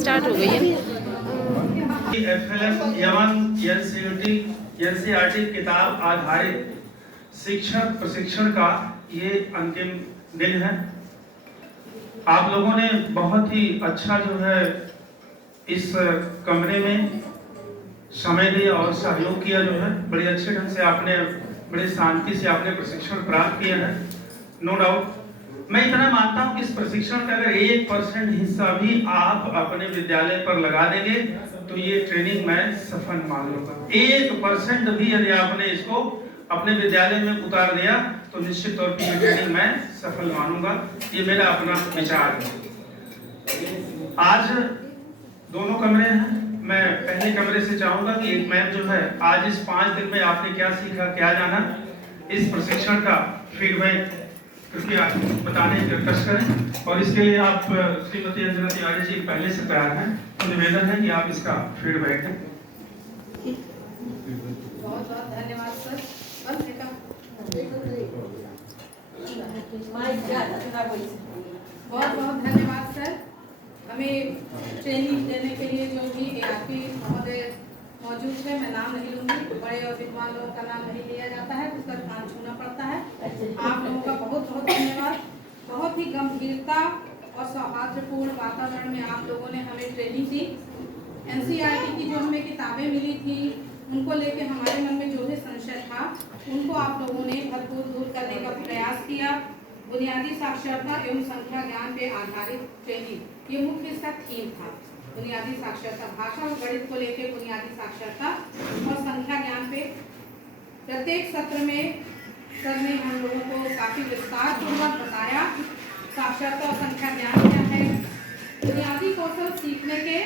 Start हो गई है। FLS यमन NCERT किताब आधारित शिक्षक प्रशिक्षण का ये अंतिम दिन है। आप लोगों ने बहुत ही अच्छा जो है इस कमरे में समय दिया और सहयोग किया, जो है बड़े अच्छे ढंग से आपने बड़े शांति से आपने प्रशिक्षण प्राप्त किया है। नो डाउट मैं इतना मानता हूं कि इस प्रशिक्षण का अगर 1% हिस्सा भी आप अपने विद्यालय पर लगा देंगे तो ये ट्रेनिंग मैं सफल मान लूंगा। 1% भी यदि आपने इसको अपने विद्यालय में उतार दिया तो निश्चित तौर पर ये ट्रेनिंग मैं सफल मानूंगा। ये मेरा अपना विचार है। आज दोनों कमरे हैं। मैं पहले कमरे से चाहूंगा कि एक मैम जो है आज इस 5 दिन में आपने क्या सीखा, क्या जाना, इस प्रशिक्षण का फीडबैक कृपया बताने की कोशिश करें। और इसके लिए आप श्रीमती अंजना तिवारी जी पहले से तैयार हैं, तो निवेदन है कि आप इसका फीडबैक दें। बहुत बहुत धन्यवाद सर। बहुत बहुत धन्यवाद सर, हमें ट्रेनिंग देने के लिए। जो भी ARP महोदय मौजूद है, मैं नाम नहीं लूंगी, बड़े और विद्वान लोगों का नाम नहीं लिया जाता है, उसका कान छूना पड़ता है। आप लोगों का बहुत बहुत धन्यवाद। बहुत ही गंभीरता और सौहार्दपूर्ण वातावरण में आप लोगों ने हमें ट्रेनिंग दी। NCERT की जो हमें किताबें मिली थी उनको लेके हमारे मन में जो भी संशय था उनको आप लोगों ने भरपूर दूर करने का प्रयास किया। बुनियादी साक्षरता एवं संख्या ज्ञान पे आधारित ट्रेनिंग, ये मुख्य इसका थीम था। बुनियादी साक्षरता, भाषा और गणित को लेकर बुनियादी साक्षरता और संख्या ज्ञान पे प्रत्येक सत्र में सर ने हम लोगों को काफी विस्तार पूर्वक बताया साक्षरता और संख्या ज्ञान क्या है, बुनियादी कौशल सीखने के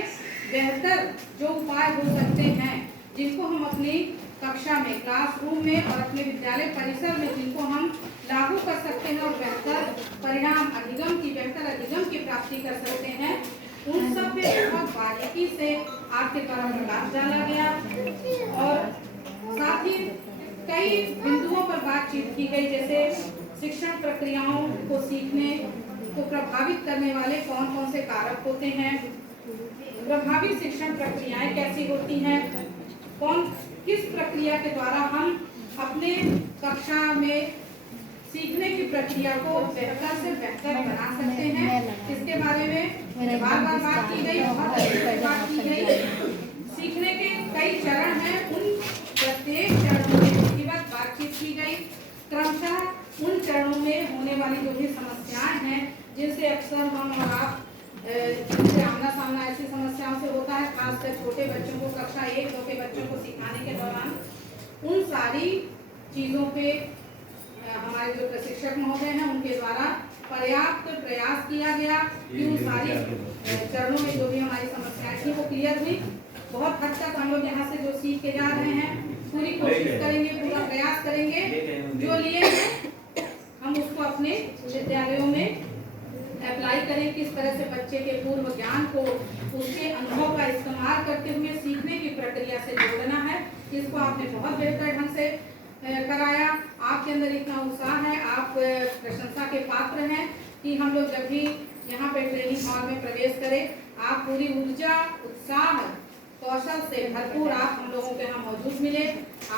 बेहतर जो उपाय हो सकते हैं जिनको हम अपनी कक्षा में, क्लासरूम में और अपने विद्यालय परिसर में जिनको हम लागू कर सकते हैं और बेहतर परिणाम बेहतर अधिगम की प्राप्ति कर सकते हैं, उन सब पे बहुत बारीकी से आपके द्वारा प्रकाश डाला गया। और साथ ही कई बिंदुओं पर बातचीत की गई, जैसे शिक्षण प्रक्रियाओं को सीखने को प्रभावित करने वाले कौन कौन से कारक होते हैं, प्रभावित शिक्षण प्रक्रियाएं कैसी होती हैं, किस प्रक्रिया के द्वारा हम अपने कक्षा में सीखने की प्रक्रिया को बेहतर से बेहतर बना सकते हैं, इसके बारे में बार बार बात की गई, बहुत अच्छे से बात की गई। सीखने के कई चरण हैं, उन प्रत्येक चरणों में विधिवत बातचीत की गई। क्रमशः उन चरणों में होने वाली जो भी समस्याएं हैं जिनसे अक्सर हम और आप जिनसे आमना सामना ऐसी समस्याओं से होता है, खासकर छोटे बच्चों को, कक्षा 1-2 के बच्चों को सिखाने के दौरान, उन सारी चीज़ों पे हमारे जो प्रशिक्षक महोदय हैं उनके द्वारा पर्याप्त प्रयास किया गया कि उन सारी चरणों में जो भी हमारी समस्याएं थी वो क्लियर हुई। बहुत हद तक हम लोग यहाँ से जो सीख के जा रहे हैं पूरी कोशिश करेंगे, पूरा प्रयास करेंगे, जो लिए हैं हम उसको अपने विद्यालयों में अप्लाई करें। किस तरह से बच्चे के पूर्व ज्ञान को उसके अनुभव का इस्तेमाल करते हुए सीखने की प्रक्रिया से जोड़ना है, इसको आपने बहुत बेहतर ढंग से कराया। आपके अंदर इतना उत्साह है, आप प्रशंसा के पात्र हैं कि हम लोग जब भी यहाँ पे ट्रेनिंग हॉल में प्रवेश करें, आप पूरी ऊर्जा, उत्साह, कौशल से भरपूर आप हम लोगों के यहाँ मौजूद मिले।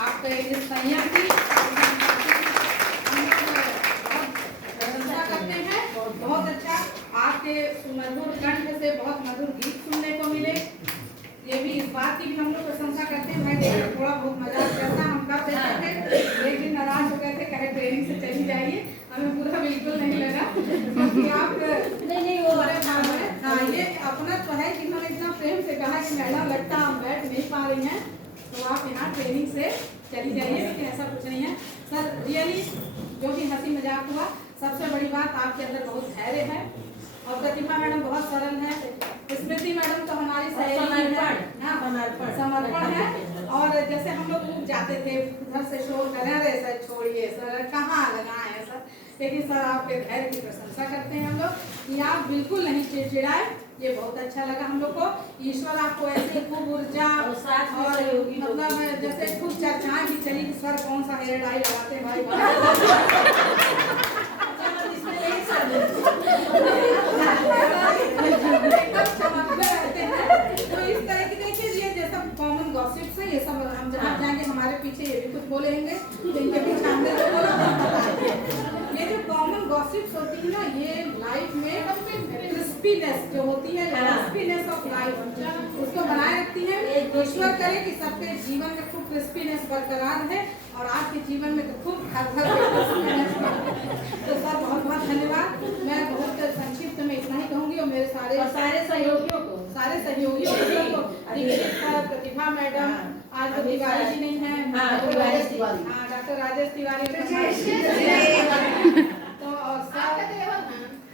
आपका इस संयम की प्रशंसा करते हैं, बहुत अच्छा। आपके सुमधुर कंठ से बहुत मधुर गीत सुनने को मिले, ये भी इस बात की भी हम लोग प्रशंसा करते हैं। भाई देखिए थोड़ा बहुत मजाक करता हम कर देते थे, लेकिन नाराज हो गए थे, कहे ट्रेनिंग से चली जाइए, हमें पूरा बिल्कुल नहीं लगा क्योंकि आप नहीं वो हाँ ये अपना तो है कि उन्होंने इतना प्रेम से कहा कि मैडम लगता हम बैठ नहीं पा रही हैं तो आप यहाँ ट्रेनिंग से चली जाइए, लेकिन ऐसा कुछ नहीं है सर। रियली जो भी हंसी मजाक हुआ, सबसे बड़ी बात आपके अंदर बहुत धैर्य है और प्रतिभा मैडम बहुत सरल है। स्मृति मैडम तो हमारी सहेली है, समर्पण है। और जैसे हम लोग रुक जाते थे उधर से शोर कर रहे सर, छोड़िए सर कहाँ लगाए सर, लेकिन सर आपके धैर्य की प्रशंसा करते हैं हम लोग कि आप बिल्कुल नहीं चिड़चिड़ाए, ये बहुत अच्छा लगा हम लोग को। ईश्वर आपको ऐसे खूब ऊर्जा और मतलब जैसे खूब चर्चाएं भी चली कि सर कौन सा हेयर डाई लगाते भाई एकदम चमकते रहते हैं बोलेंगे, इनके पीछे हमने जो बोला। ये जो कॉमन गॉसिप्स होती है ना, ये लाइफ में क्रिस्पीनेस जो होती है, क्रिस्पीनेस ऑफ लाइफ उसको बनाए रखती है। ईश्वर करे कि सबके जीवन में खूब क्रिस्पीनेस बरकरार है और आपके जीवन में तो खूब घर घर क्रिस्पीनेस। तो सर बहुत बहुत धन्यवाद। मैं बहुत संक्षिप्त में इतना ही कहूँगी और मेरे सारे सहयोगियों को प्रतिभा मैडम, आज तो तिवारी जी नहीं है, डॉक्टर राजेश तिवारी तो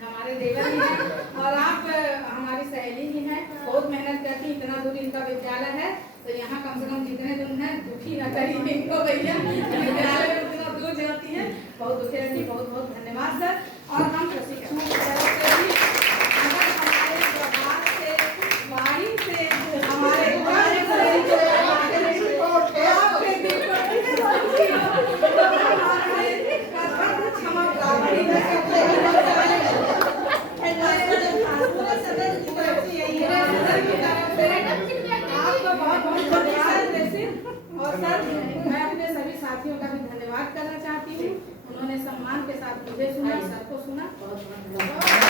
हमारे देवर ही हैं और आप हमारी सहेली ही हैं, बहुत मेहनत करती, इतना दूर इनका विद्यालय है तो यहाँ कम से कम जितने दिन हैं दुखी न करिए इनको भैया, विद्यालय में इतना दूर जाती है, बहुत दुखी रहती। बहुत बहुत धन्यवाद सर। और हम प्रशिक्षुओं की तरफ से भी अगर हमारे व्यवहार से, वाणी से, हमारे और सर मैं अपने सभी साथियों का भी धन्यवाद करना चाहती हूँ, उन्होंने सम्मान के साथ मुझे सुना, सबको सुना। बहुत बहुत धन्यवाद।